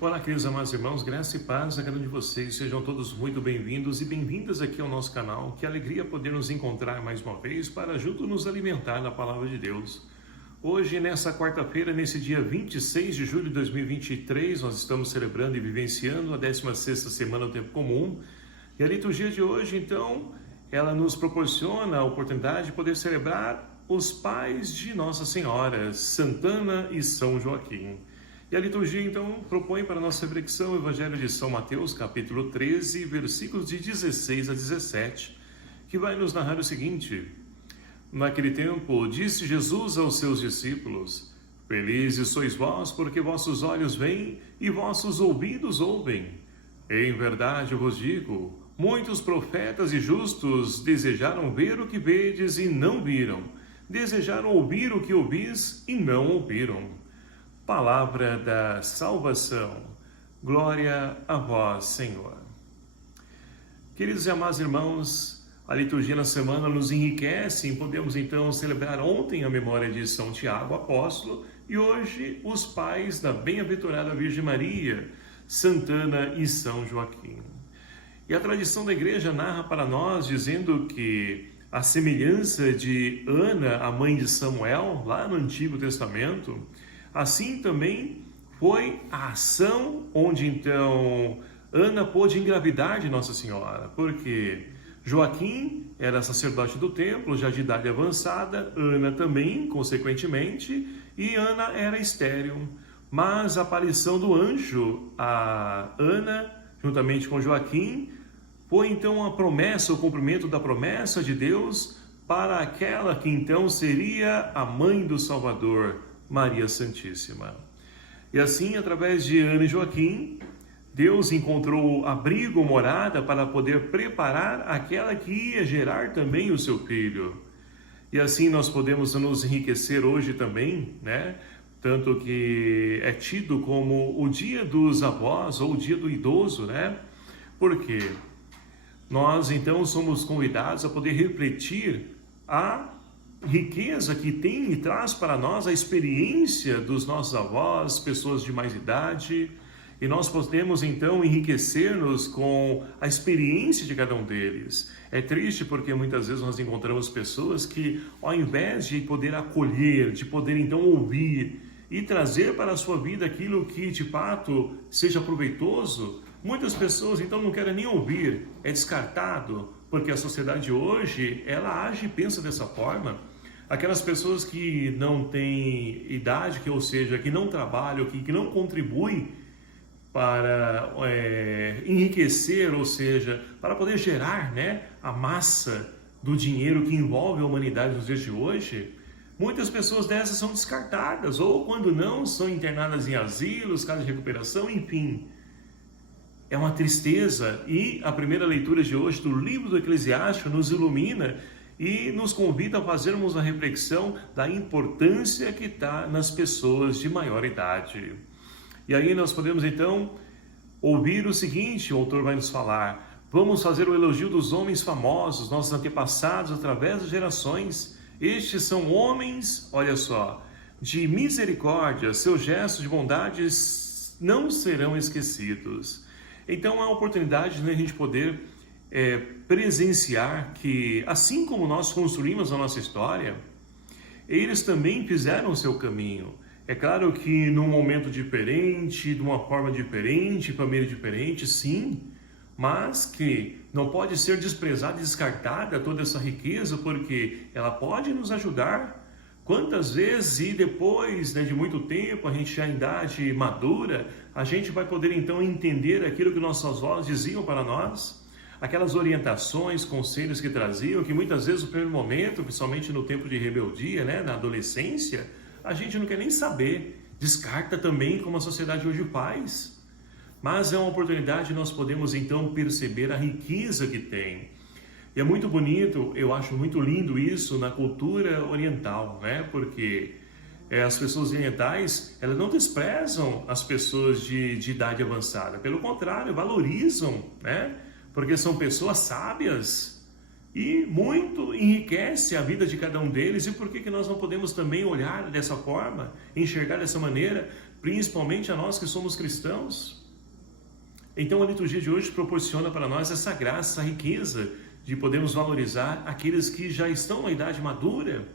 Olá, queridos amados irmãos, graça e paz a cada um de vocês. Sejam todos muito bem-vindos e bem-vindas aqui ao nosso canal. Que alegria poder nos encontrar mais uma vez para junto nos alimentar da Palavra de Deus. Hoje, nessa quarta-feira, nesse dia 26 de julho de 2023, nós estamos celebrando e vivenciando a 16ª Semana do Tempo Comum. E a liturgia de hoje, então, ela nos proporciona a oportunidade de poder celebrar os pais de Nossa Senhora, Santana e São Joaquim. E a liturgia, então, propõe para a nossa reflexão o Evangelho de São Mateus, capítulo 13, versículos de 16 a 17, que vai nos narrar o seguinte: Naquele tempo, disse Jesus aos seus discípulos: Felizes sois vós, porque vossos olhos veem e vossos ouvidos ouvem. Em verdade eu vos digo, muitos profetas e justos desejaram ver o que vedes e não viram, desejaram ouvir o que ouvis e não ouviram. Palavra da salvação. Glória a vós, Senhor. Queridos e amados irmãos, a liturgia na semana nos enriquece e podemos então celebrar ontem a memória de São Tiago, apóstolo, e hoje os pais da bem-aventurada Virgem Maria, Santana e São Joaquim. E a tradição da igreja narra para nós dizendo que a semelhança de Ana, a mãe de Samuel, lá no Antigo Testamento, assim também foi a ação onde então Ana pôde engravidar de Nossa Senhora, porque Joaquim era sacerdote do templo, já de idade avançada, Ana também, consequentemente, e Ana era estéril. Mas a aparição do anjo a Ana, juntamente com Joaquim, foi então a promessa, o cumprimento da promessa de Deus para aquela que então seria a mãe do Salvador, Maria Santíssima. E assim, através de Ana e Joaquim, Deus encontrou abrigo, morada, para poder preparar aquela que ia gerar também o seu filho. E assim nós podemos nos enriquecer hoje também, né? Tanto que é tido como o dia dos avós ou o dia do idoso, né? Porque nós então somos convidados a poder refletir a riqueza que tem e traz para nós a experiência dos nossos avós, pessoas de mais idade, e nós podemos então enriquecer-nos com a experiência de cada um deles. É triste porque muitas vezes nós encontramos pessoas que, ao invés de poder acolher, de poder então ouvir e trazer para a sua vida aquilo que de fato seja proveitoso, muitas pessoas então não querem nem ouvir, é descartado, porque a sociedade hoje, ela age e pensa dessa forma. Aquelas pessoas que não têm idade, ou seja, que não trabalham, que não contribuem para enriquecer, ou seja, para poder gerar, né, a massa do dinheiro que envolve a humanidade nos dias de hoje, muitas pessoas dessas são descartadas, ou quando não, são internadas em asilos, casas de recuperação, enfim. É uma tristeza, e a primeira leitura de hoje do livro do Eclesiástico nos ilumina e nos convida a fazermos a reflexão da importância que está nas pessoas de maior idade. E aí nós podemos então ouvir o seguinte: o autor vai nos falar: vamos fazer o elogio dos homens famosos, nossos antepassados através das gerações. Estes são homens, olha só, de misericórdia, seus gestos de bondade não serão esquecidos. Então, é a oportunidade de a gente poder presenciar que, assim como nós construímos a nossa história, eles também fizeram o seu caminho. É claro que num momento diferente, de uma forma diferente, família diferente, sim, mas que não pode ser desprezada e descartada toda essa riqueza, porque ela pode nos ajudar. Quantas vezes, e depois, né, de muito tempo, a gente já em idade madura, a gente vai poder então entender aquilo que nossos avós diziam para nós, aquelas orientações, conselhos que traziam, que muitas vezes no primeiro momento, principalmente no tempo de rebeldia, né, na adolescência, a gente não quer nem saber, descarta também como a sociedade hoje faz. Mas é uma oportunidade de nós podemos então perceber a riqueza que tem. E é muito bonito, eu acho muito lindo isso na cultura oriental, né? Porque as pessoas orientais, elas não desprezam as pessoas de idade avançada, pelo contrário, valorizam, né? Porque são pessoas sábias e muito enriquece a vida de cada um deles. E por que nós não podemos também olhar dessa forma, enxergar dessa maneira, principalmente a nós que somos cristãos. Então a liturgia de hoje proporciona para nós essa graça, essa riqueza de podermos valorizar aqueles que já estão na idade madura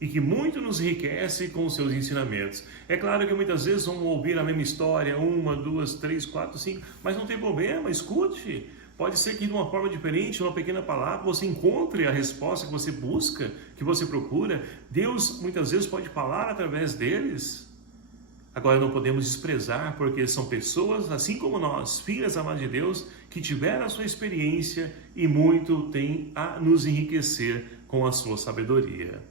e que muito nos enriquece com os seus ensinamentos. É claro que muitas vezes vamos ouvir a mesma história, 1, 2, 3, 4, 5, mas não tem problema, escute. Pode ser que de uma forma diferente, uma pequena palavra, você encontre a resposta que você busca, que você procura. Deus muitas vezes pode falar através deles. Agora não podemos desprezar, porque são pessoas, assim como nós, filhas amadas de Deus, que tiveram a sua experiência e muito têm a nos enriquecer com a sua sabedoria.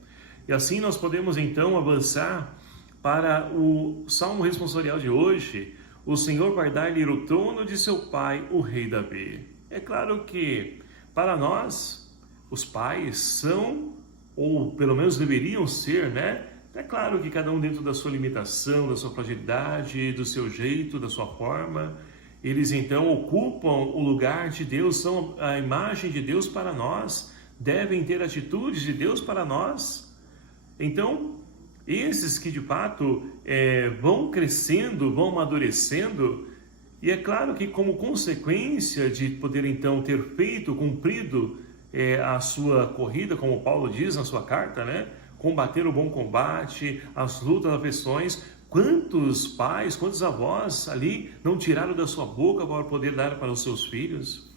E assim nós podemos então avançar para o Salmo responsorial de hoje. O Senhor vai dar-lhe o trono de seu pai, o rei Davi. É claro que para nós, os pais são, ou pelo menos deveriam ser, né? É claro que cada um dentro da sua limitação, da sua fragilidade, do seu jeito, da sua forma, eles então ocupam o lugar de Deus, são a imagem de Deus para nós, devem ter atitudes de Deus para nós. Então, esses que de fato vão crescendo, vão amadurecendo, e é claro que como consequência de poder então ter feito, cumprido a sua corrida, como Paulo diz na sua carta, né? Combater o bom combate, as lutas, as aflições. Quantos pais, quantos avós ali não tiraram da sua boca para poder dar para os seus filhos?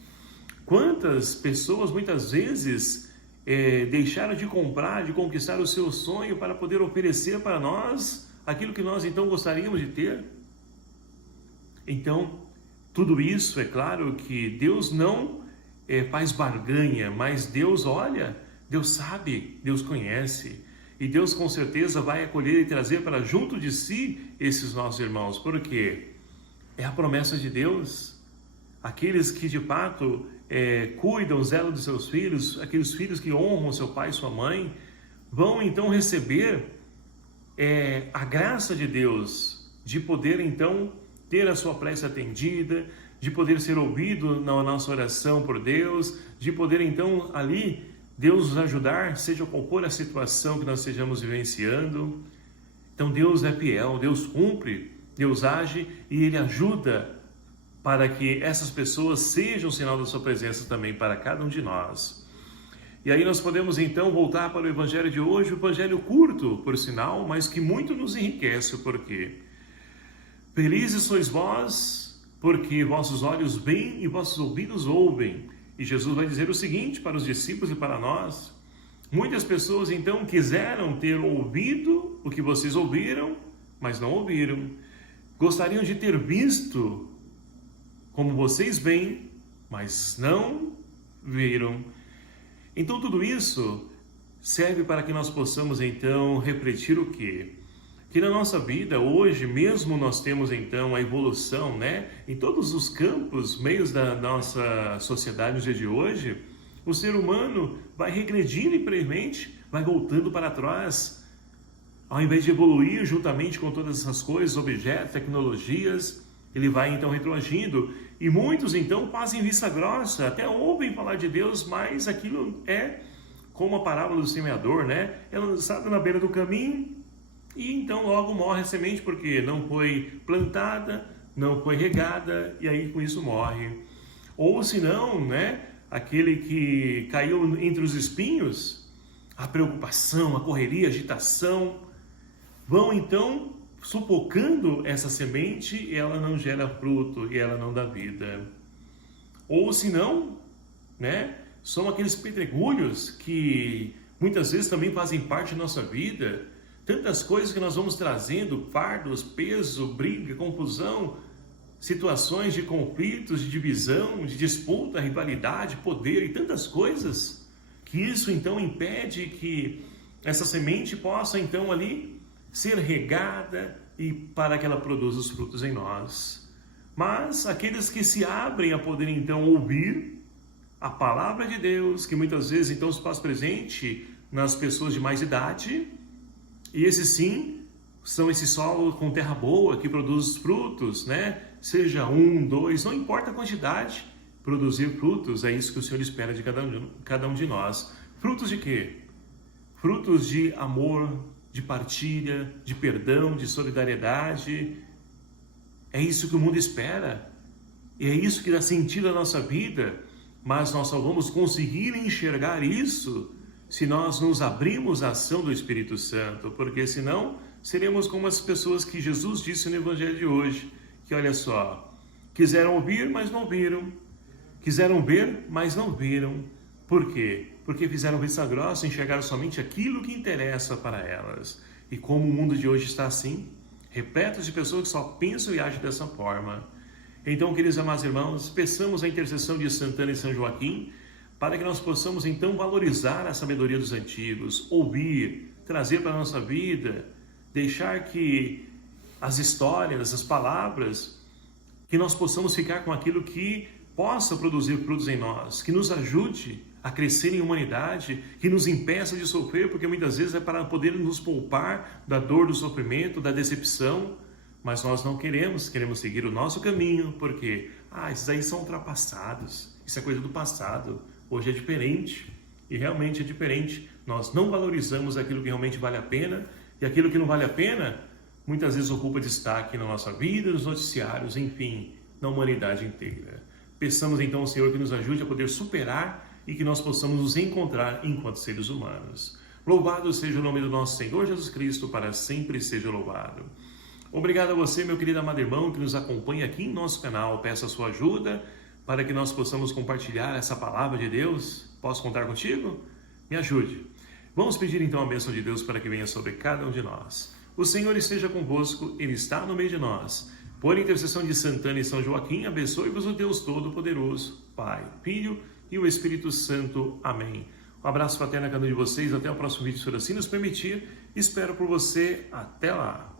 Quantas pessoas muitas vezes deixaram de comprar, de conquistar o seu sonho para poder oferecer para nós aquilo que nós então gostaríamos de ter? Então, tudo isso, é claro que Deus não faz barganha, mas Deus olha, Deus sabe, Deus conhece. E Deus com certeza vai acolher e trazer para junto de si esses nossos irmãos. Por quê? É a promessa de Deus. Aqueles que de fato cuidam, zelam dos seus filhos, aqueles filhos que honram seu pai e sua mãe, vão então receber a graça de Deus, de poder então ter a sua prece atendida, de poder ser ouvido na nossa oração por Deus, de poder então ali Deus nos ajudar, seja qual for a situação que nós estejamos vivenciando. Então Deus é fiel, Deus cumpre, Deus age e Ele ajuda para que essas pessoas sejam sinal da sua presença também para cada um de nós. E aí nós podemos então voltar para o Evangelho de hoje, o Evangelho curto, por sinal, mas que muito nos enriquece, porque felizes sois vós, porque vossos olhos veem e vossos ouvidos ouvem. E Jesus vai dizer o seguinte para os discípulos e para nós: muitas pessoas então quiseram ter ouvido o que vocês ouviram, mas não ouviram. Gostariam de ter visto como vocês veem, mas não viram. Então tudo isso serve para que nós possamos então refletir o quê? Que na nossa vida hoje, mesmo nós temos então a evolução, né? Em todos os campos, meios da nossa sociedade nos dias de hoje, o ser humano vai regredindo infelizmente, vai voltando para trás. Ao invés de evoluir juntamente com todas essas coisas, objetos, tecnologias, ele vai então retroagindo. E muitos então fazem vista grossa, até ouvem falar de Deus, mas aquilo é como a parábola do semeador, né? Ela está na beira do caminho, e então logo morre a semente porque não foi plantada, não foi regada, e aí com isso morre. Ou se não, né, aquele que caiu entre os espinhos, a preocupação, a correria, a agitação, vão então sufocando essa semente e ela não gera fruto e ela não dá vida. Ou se não, né, são aqueles pedregulhos que muitas vezes também fazem parte da nossa vida. Tantas coisas que nós vamos trazendo, fardos, peso, briga, confusão, situações de conflitos, de divisão, de disputa, rivalidade, poder e tantas coisas, que isso então impede que essa semente possa então ali ser regada e para que ela produza os frutos em nós. Mas aqueles que se abrem a poder então ouvir a palavra de Deus, que muitas vezes então se faz presente nas pessoas de mais idade, e esses sim, são esse solo com terra boa, que produz frutos, né? Seja 1, 2, não importa a quantidade, produzir frutos, é isso que o Senhor espera de cada um de nós. Frutos de quê? Frutos de amor, de partilha, de perdão, de solidariedade, É isso que o mundo espera. E é isso que dá sentido à nossa vida. Mas nós só vamos conseguir enxergar isso se nós nos abrirmos à ação do Espírito Santo, porque senão seremos como as pessoas que Jesus disse no Evangelho de hoje, que olha só, quiseram ouvir, mas não ouviram, quiseram ver, mas não viram. Por quê? Porque fizeram vista grossa e enxergaram somente aquilo que interessa para elas. E como o mundo de hoje está assim, repleto de pessoas que só pensam e agem dessa forma. Então, queridos amados irmãos, peçamos a intercessão de Santana e São Joaquim para que nós possamos então valorizar a sabedoria dos antigos, ouvir, trazer para a nossa vida, deixar que as histórias, as palavras, que nós possamos ficar com aquilo que possa produzir frutos em nós, que nos ajude a crescer em humanidade, que nos impeça de sofrer, porque muitas vezes é para poder nos poupar da dor, do sofrimento, da decepção. Mas nós não queremos seguir o nosso caminho, porque, esses aí são ultrapassados, isso é coisa do passado, hoje é diferente, e realmente é diferente. Nós não valorizamos aquilo que realmente vale a pena, e aquilo que não vale a pena, muitas vezes ocupa destaque na nossa vida, nos noticiários, enfim, na humanidade inteira. Peçamos então ao Senhor que nos ajude a poder superar e que nós possamos nos encontrar enquanto seres humanos. Louvado seja o nome do nosso Senhor Jesus Cristo, para sempre seja louvado. Obrigado a você, meu querido amado irmão, que nos acompanha aqui em nosso canal. Peço a sua ajuda para que nós possamos compartilhar essa palavra de Deus. Posso contar contigo? Me ajude. Vamos pedir então a bênção de Deus para que venha sobre cada um de nós. O Senhor esteja convosco, Ele está no meio de nós. Por intercessão de Santana e São Joaquim, abençoe-vos o Deus Todo-Poderoso, Pai, Filho e o Espírito Santo. Amém. Um abraço fraterno a cada um de vocês. Até o próximo vídeo, se assim nos permitir. Espero por você. Até lá.